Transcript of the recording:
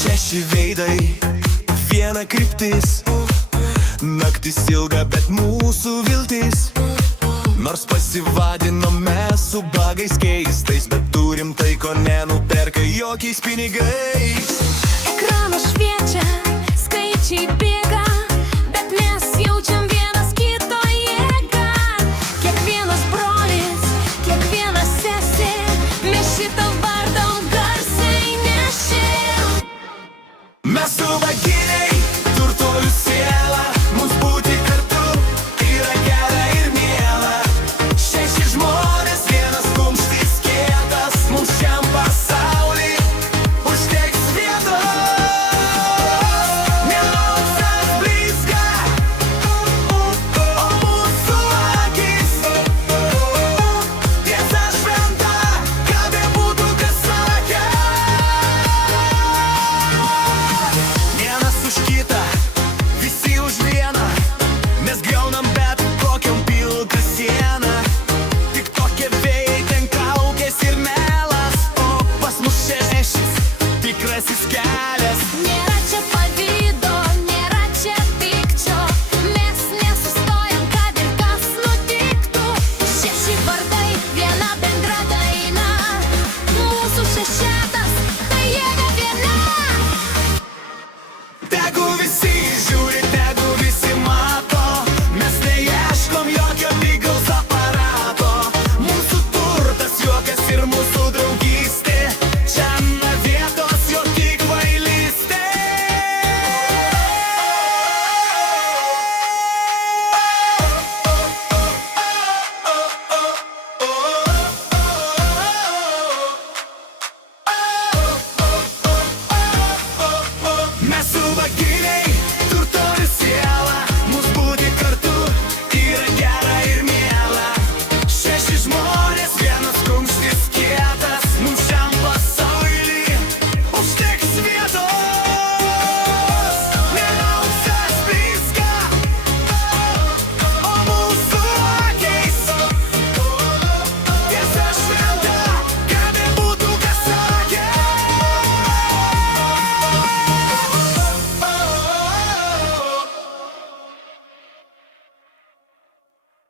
Šeši veidai, viena kryptis. Naktis ilga, bet mūsų viltis. Nors pasivadinome su bagais keistais, bet turim tai, ko nenuperka jokiais pinigais. Ekranas šviečia, skaičiai bėga, bet mes jaučiam vienas kito jėgą. Kiekvienas brolis, kiekviena sesė, mes šitą vardą garsiai nešim. Mes subaginiai, turtuolių siela, mums būti kartu yra gera ir miela. Šeši žmonės, vienas kumštis kietas, mums šiam pasaulį užteks vietos. Nelauksas blizga, o mūsų akis tiesa šventa, ką bebūtų kas sakė. Vienas už kitą, visi už vieną. Mes griaunam bet kokiom pilką sieną. Tik tokie veidai, ten kaukės ir melas. O pas mus šešis tikrasis kelias.